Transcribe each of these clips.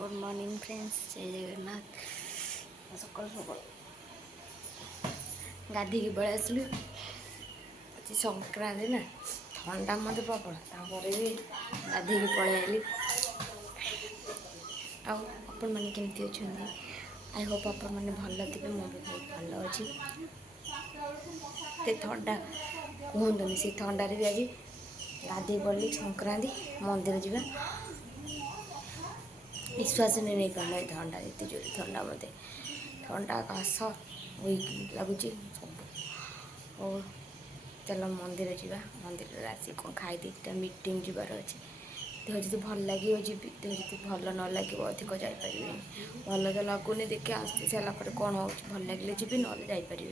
good morning friends जय जगन्नाथ सकाल सकाल गाधी की पलि आसलु आज संक्रांति ना ठंडा मत प्रबल भी गाधी की पलि आइली आपण मैंने केमती अच्छा आई होप आपण मैंने भल थे मुझे बहुत भल अच्छी ठंडा कहतुनि से ठंडार भी आज गाधी पड़ी संक्रांति मंदिर जावा विश्वास नहीं पार ठंडा एत जोर ठंडा मत ठंडा काश वीक लगुच सब और चल मंदिर जावा मंदिर आसी कौन खाई मीटिंग जबार अच्छे देह जी भल लगे जी देह जी भल न लगे अधिक जापर भल तो लगुनि देखिए आसी सारापर कौन हो भल लगे जी ना जापर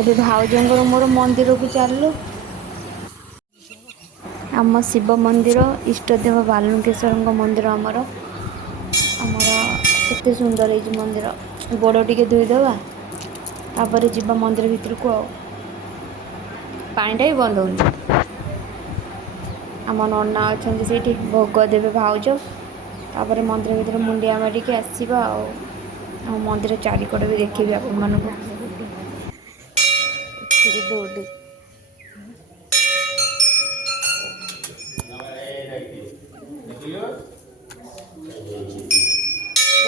एबे भाउजंगर मोर मंदिर को चलू आम शिव मंदिर इष्टदेव बालुकेश्वर मंदिर आमर केते सुंदर है मंदिर गोड़ टिके धोईदवा तापर जीवा मंदिर भितर को पानीटा भी बंद हो आम नना अच्छा से भोग देवे भाउज तापर मंदिर भितर मुंडिया मारिक आसवा आम मंदिर चारिकट भी देखी आप दौड़ी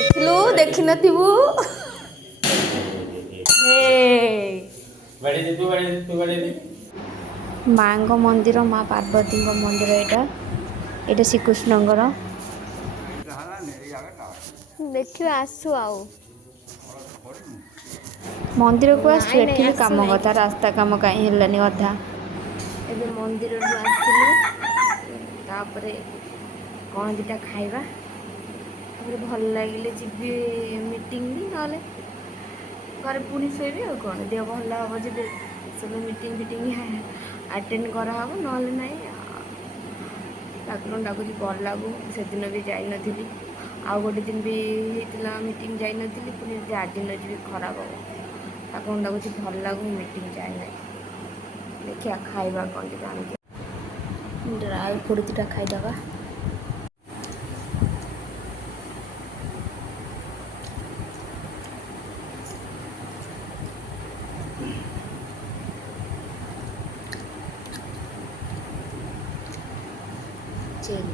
देखलु देखी नथिबु माँ मंदिर माँ पार्वती मंदिर यहाँ श्रीकृष्णगर देखिए आसु आओ मंदिर को आसु एठी भी काम कथा रास्ता काम कहीं हेलानी अधा एबे मंदिर आसलु तापर कौन दीटा खाइबा भल लगे जी मीटिंग ना घर पुणी शोबी आ कौन देह भल हम जब सब मीटिंग फिटिंग अटेंड कराब ना ना ठाकुर डाकुच भल लगू से दिन भी जाई नी आउ गोटे दिन भी होता मीटिंग जाई नी पुणी आज दिन जी खराब हम ठाकुर डाकुच भल लगू मीटिंग जाए ना देखिए खाइबा कौन जान ड्राई फ्रूट दुटा खाईदबा चेरी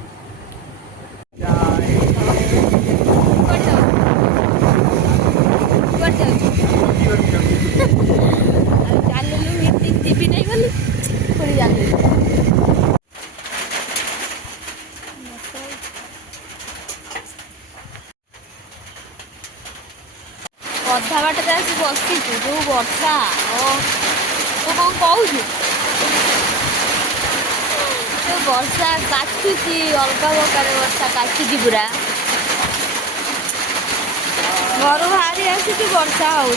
अधा बाट आसी बसीचु जो वर्षा तू कौन कहू वर्षा काचुची अलग प्रकार वर्षा काचुची पूरा घर बाहरी आसिक वर्षा हो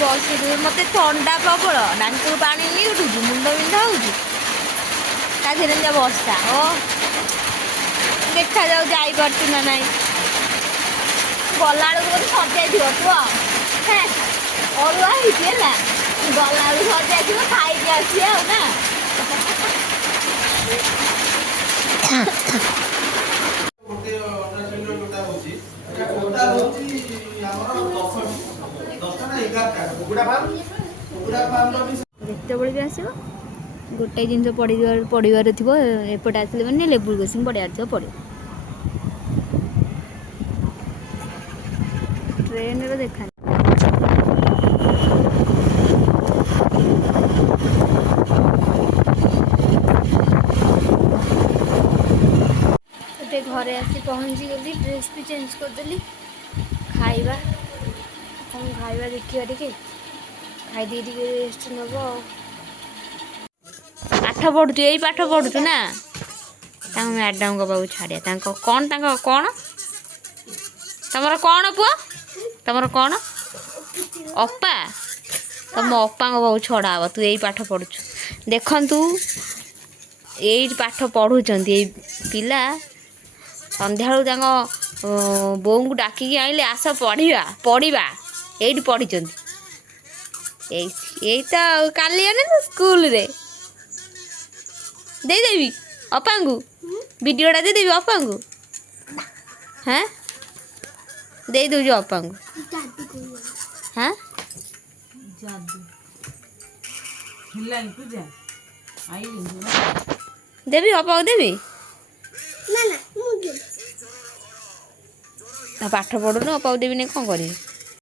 बस मत ठंडा प्रबल नाक पा उठू मुंड बिंधा हो वर्षा देखा जाऊ जापर ना ना गला बेलू मत सजाई तू अरुआ है गला बेलू सजाई खाई आसी ना जिते आस गोटे जिन पड़ार थी एपटे आसे मैंने लेबुल क्रॉसिंग पड़ार थी पड़ ट्रेन देखा घरे आसी पहुँची गली ड्रेस भी चेंज करदेली खाइबा कौन खाइबा देखिए टे खाई रेस्ट नब पाठ पढ़ु यही पाठ पढ़ु ना मैडम को पाक छाड़िया कौन कौन तुम कौन पुआ तुम कौन अपा तुम अपा पाक छड़ा हम तू यही पाठ पढ़ु देखु यही पाठ पढ़ुंट पिला सन्ध्या बोऊ को डाकिकी आइले आस पढ़ा पढ़ा ये पढ़ी यही तो काली आने स्कूल रे ଦେଇଦେବି ଅପାଙ୍କୁ ଭିଡ଼ିଓଟା ଦେଇଦେବି ଅପାଙ୍କୁ ହାଁ ଦେଇଦେଉଛି ଅପାଙ୍କୁ ହାଁ ଦେବି ଅପାକୁ ଦେବି ପାଠ ପଢ଼ୁନୁ ଅପାକୁ ଦେବିନି କ'ଣ କରିବି